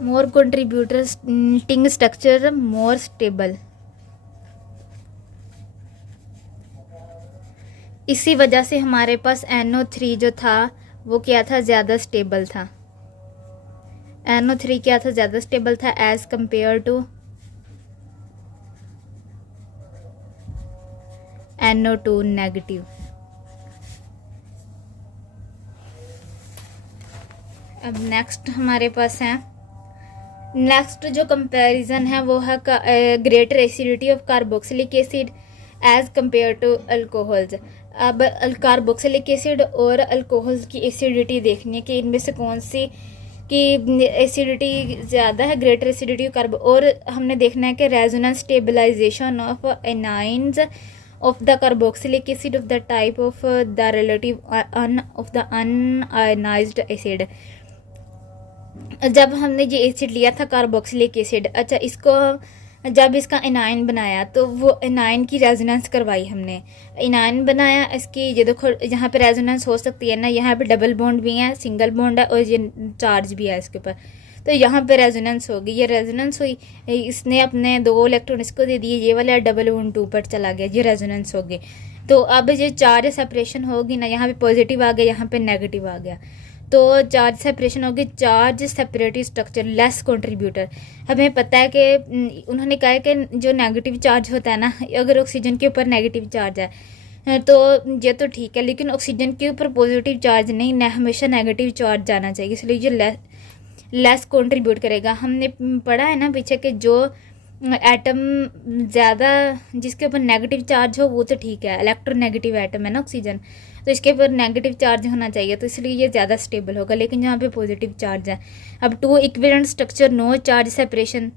more contributing structure more stable। इसी वजह से हमारे पास NO3 जो था वो क्या था? ज़्यादा स्टेबल था। NO3 क्या था? ज़्यादा स्टेबल था as compare to NO2 negative. अब नेक्स्ट हमारे पास है, नेक्स्ट जो कंपैरिजन है वो है greater acidity of carboxylic acid as compare to alcohols. अब कार्बोक्सिलिक एसिड और अल्कोहल्स की एसिडिटी देखनी है कि इनमें से कौन सी कि एसिडिटी ज़्यादा है, ग्रेटर एसिडिटी कार्ब, और हमने देखना है कि resonance stabilization of anions of the carboxylic acid of the type of the relative of the unionized acid। जब हमने ये एसिड लिया था कार्बोक्सिलिक एसिड, अच्छा इसको जब इसका एनाइन बनाया तो वो एनाइन की रेजोनेंस करवाई हमने, एनाइन बनाया इसकी, ये देखो यहाँ पे रेजोनेंस हो सकती है ना, यहाँ पे डबल बॉन्ड भी है, सिंगल बॉन्ड है और ये चार्ज भी है इसके ऊपर, तो यहाँ पे रेजोनेंस होगी, ये रेजोनेंस हुई, इसने अपने 2 इलेक्ट्रॉन इसको दे दिए, ये वाला डबल बॉन्ड 2 पर चला गया, ये रेजोनेंस होगी। तो अब ये चार्ज सेपरेशन होगी ना, यहाँ पे पॉजिटिव आ गया, यहाँ पे नेगेटिव आ गया, तो चार्ज सेपरेशन होगी, charge separative structure less contributor. हमें पता है कि उन्होंने कहा है कि जो नेगेटिव चार्ज होता है ना, अगर ऑक्सीजन के ऊपर नेगेटिव चार्ज है तो ये तो ठीक है, लेकिन ऑक्सीजन के ऊपर पॉजिटिव चार्ज नहीं, हमेशा नेगेटिव चार्ज जाना चाहिए, इसलिए ये लेस कंट्रीब्यूट करेगा। हमने पढ़ा है ना पीछे कि जो एटम ज़्यादा जिसके ऊपर नेगेटिव चार्ज हो वो तो ठीक है, इलेक्ट्रोनेगेटिव एटम है ना ऑक्सीजन, तो इसके ऊपर नेगेटिव चार्ज होना चाहिए, तो इसलिए ये ज़्यादा स्टेबल होगा, लेकिन यहाँ पे पॉजिटिव चार्ज है। अब 2 equivalent structure, no charge separation,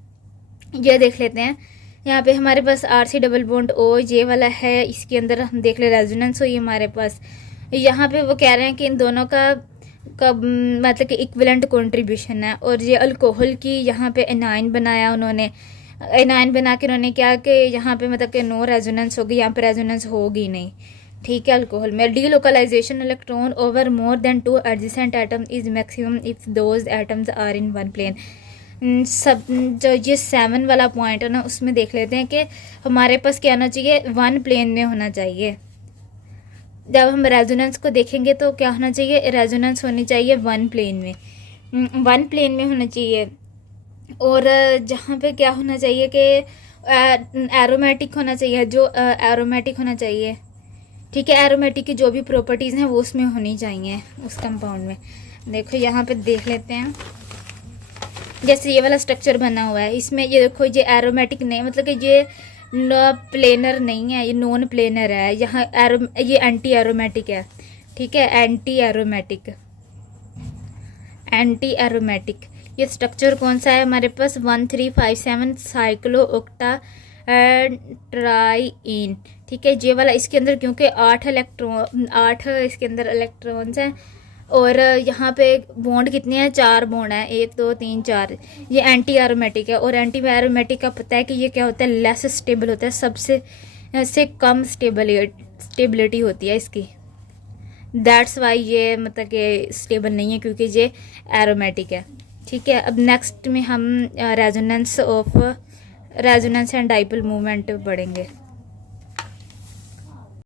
ये देख लेते हैं। यहाँ पे हमारे पास RC डबल बॉन्ड O ये वाला है, इसके अंदर हम देख ले रेजोनेंस हुई हमारे पास। यहाँ पे वो कह रहे हैं कि इन दोनों का मतलब कि इक्विवेलेंट कंट्रीब्यूशन है, और ये अल्कोहल की यहाँ पे एनाइन बनाया उन्होंने, एनाइन बना के उन्होंने क्या कि यहाँ पे मतलब कि नो रेजोनेंस होगी, यहाँ पे रेजोनेंस होगी नहीं, ठीक है। अल्कोहल में delocalization electron over more than 2 adjacent atom is maximum if those atoms are in one plane. सब जो ये 7 वाला पॉइंट है ना, उसमें देख लेते हैं कि हमारे पास क्या होना चाहिए, 1 प्लेन में होना चाहिए। जब हम रेजोनेंस को देखेंगे तो क्या होना चाहिए, रेजोनेंस होनी चाहिए 1 प्लेन में, 1 प्लेन में होना चाहिए। और जहाँ पे क्या होना चाहिए कि एरोमेटिक होना चाहिए, जो एरोमेटिक होना चाहिए, ठीक है, एरोमेटिक की जो भी प्रॉपर्टीज़ हैं वो उसमें होनी चाहिए उस कंपाउंड में। देखो यहाँ पे देख लेते हैं, जैसे ये वाला स्ट्रक्चर बना हुआ है, इसमें ये देखो ये एरोमेटिक नहीं, मतलब कि ये प्लेनर नहीं है, ये नॉन प्लेनर है, यहाँ ये एंटी एरोमेटिक है, ठीक है, एंटी एरोमेटिक, एंटी एरोमेटिक। ये स्ट्रक्चर कौन सा है हमारे पास, 1357 साइक्लो ऑक्टा ट्राईन, ठीक है, ये वाला। इसके अंदर क्योंकि 8 इसके अंदर इलेक्ट्रॉन्स हैं, और यहाँ पे बॉन्ड कितने हैं, 4 बॉन्ड हैं, 1 2 3 4। ये एंटी एरोमेटिक है, और एंटी एरोमेटिक का पता है कि ये क्या होता है, लेस स्टेबल होता है, सबसे से कम स्टेबिलिटी होती है इसकी, दैट्स वाई ये मतलब कि स्टेबल नहीं है, क्योंकि ये एरोमेटिक है, ठीक है। अब नेक्स्ट में हम रेजोनेंस एंड डाइपोल मूवमेंट पढ़ेंगे।